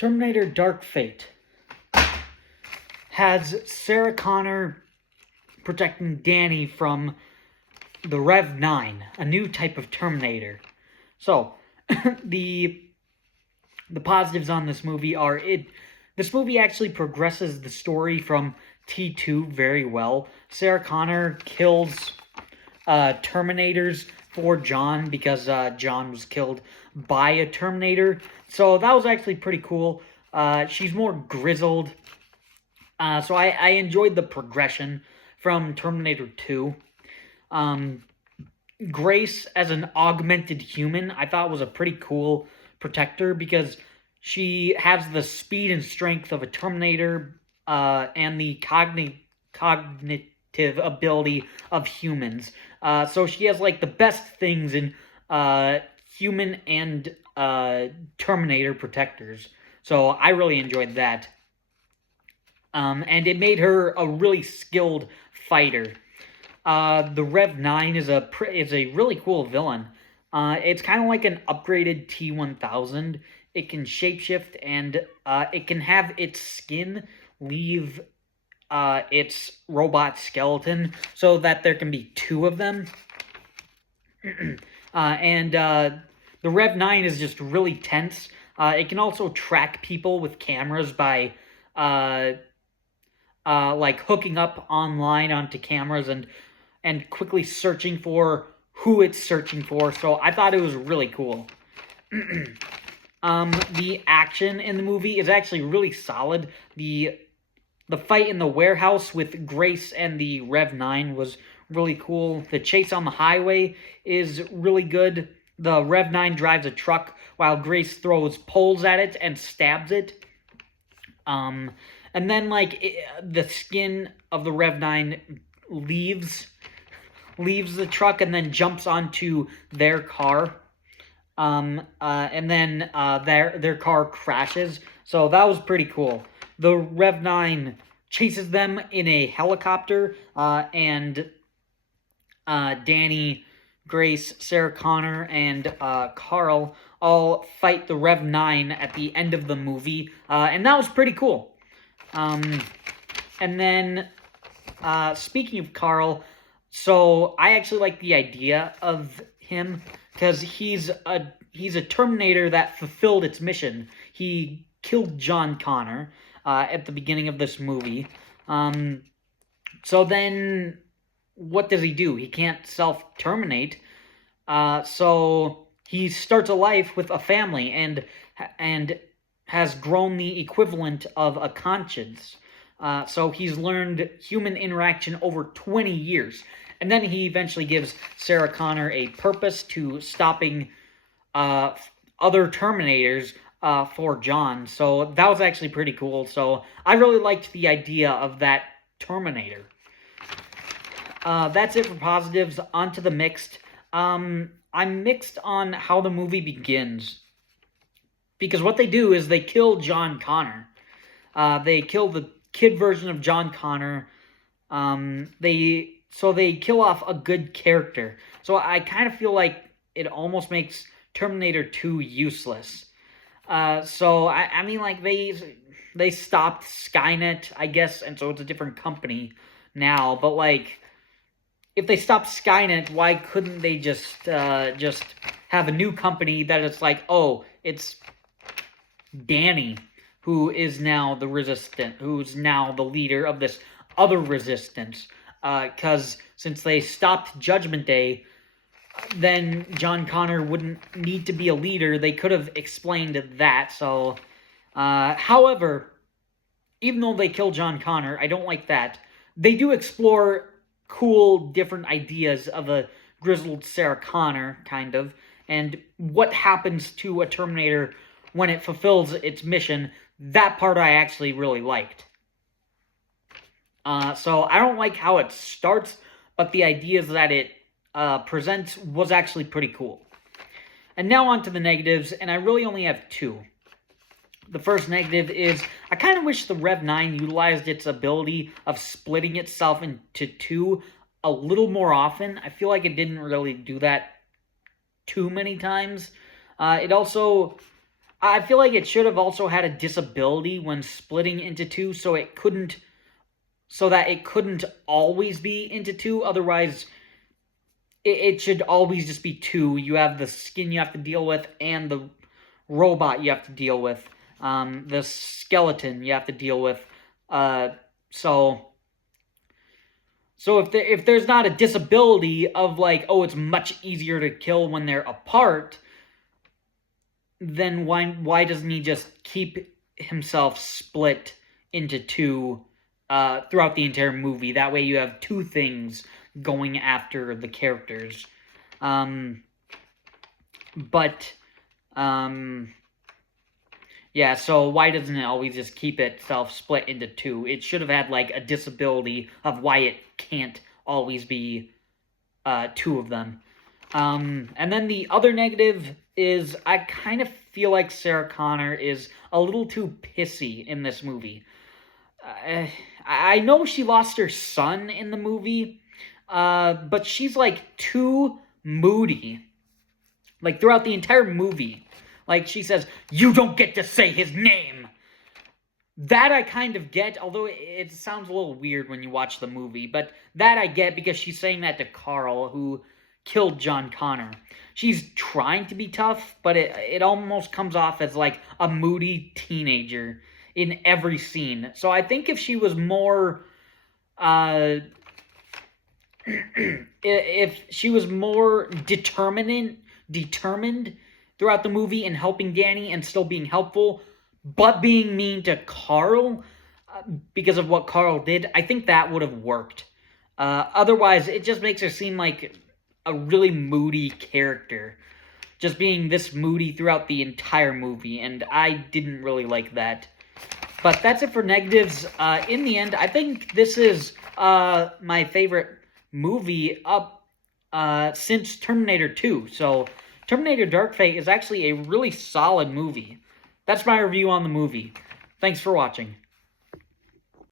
Terminator Dark Fate has Sarah Connor protecting Danny from the Rev 9, a new type of Terminator. So, the positives on this movie are this movie actually progresses the story from T2 very well. Sarah Connor kills Terminators for John because John was killed by a Terminator. So that was actually pretty cool. She's more grizzled. So I enjoyed the progression from Terminator 2. Grace as an augmented human, I thought was a pretty cool protector because she has the speed and strength of a Terminator and the cognitive ability of humans. So she has like the best things in human and Terminator protectors. So I really enjoyed that. And it made her a really skilled fighter. The Rev 9 is a really cool villain. It's kind of like an upgraded T-1000. It can shapeshift, and it can have its skin leave its robot skeleton so that there can be two of them. And the Rev 9 is just really tense. It can also track people with cameras by like hooking up online onto cameras and quickly searching for who it's searching for. So I thought it was really cool. The action in the movie is actually really solid. The fight in the warehouse with Grace and the Rev 9 was really cool. The chase on the highway is really good. The Rev 9 drives a truck while Grace throws poles at it and stabs it. And then, like, the skin of the Rev 9 leaves the truck and then jumps onto their car. And then their car crashes. So that was pretty cool. The Rev 9 chases them in a helicopter, and Danny, Grace, Sarah Connor, and Carl all fight the Rev 9 at the end of the movie. And that was pretty cool. And then, speaking of Carl, so I actually like the idea of him because he's a Terminator that fulfilled its mission. He killed John Connor at the beginning of this movie. So then, what does he do? He can't self-terminate. So he starts a life with a family and has grown the equivalent of a conscience. So he's learned human interaction over 20 years. And then he eventually gives Sarah Connor a purpose to stopping other Terminators for John. So that was actually pretty cool. So I really liked the idea of that Terminator. That's it for positives. On to the mixed. I'm mixed on how the movie begins. Because what they do is they kill John Connor. They kill the kid version of John Connor. They kill off a good character. So I kind of feel like it almost makes Terminator 2 useless. So I mean, like, they stopped Skynet, I guess, and so it's a different company now. But like, if they stopped Skynet, why couldn't they just have a new company that it's like, oh, it's Danny, who is now the resistant, who's now the leader of this other resistance. Because since they stopped Judgment Day, then John Connor wouldn't need to be a leader. They could have explained that. So, however, even though they kill John Connor, I don't like that. They do explore cool, different ideas of a grizzled Sarah Connor, kind of, and what happens to a Terminator when it fulfills its mission. That part I actually really liked. So I don't like how it starts, but the ideas that it presents was actually pretty cool. And now on to the negatives, and I really only have two. The first negative is I kind of wish the Rev 9 utilized its ability of splitting itself into two a little more often. I feel like it didn't really do that too many times. It also I feel like it should have also had a disability when splitting into two, so that it couldn't always be into two. Otherwise, it should always just be two. You have the skin you have to deal with, and the robot you have to deal with. The skeleton you have to deal with. So if there's not a disability of like, oh, it's much easier to kill when they're apart, then why doesn't he just keep himself split into two throughout the entire movie? That way you have two things going after the characters. Yeah, so why doesn't it always just keep itself split into two? It should have had, like, a disability of why it can't always be two of them. And then the other negative is I kind of feel like Sarah Connor is a little too pissy in this movie. I know she lost her son in the movie, but she's, like, too moody. Like, throughout the entire movie. Like, she says, "You don't get to say his name." That I kind of get, although it sounds a little weird when you watch the movie. But that I get because she's saying that to Carl, who killed John Connor. She's trying to be tough, but it almost comes off as, like, a moody teenager in every scene. So I think if she was more... if she was more determined throughout the movie in helping Danny and still being helpful, but being mean to Carl because of what Carl did, I think that would have worked. Otherwise, it just makes her seem like a really moody character. Just being this moody throughout the entire movie, and I didn't really like that. But that's it for negatives. In the end, I think this is my favorite movie up since Terminator 2. So Terminator Dark Fate is actually a really solid movie. That's my review on the movie. Thanks for watching.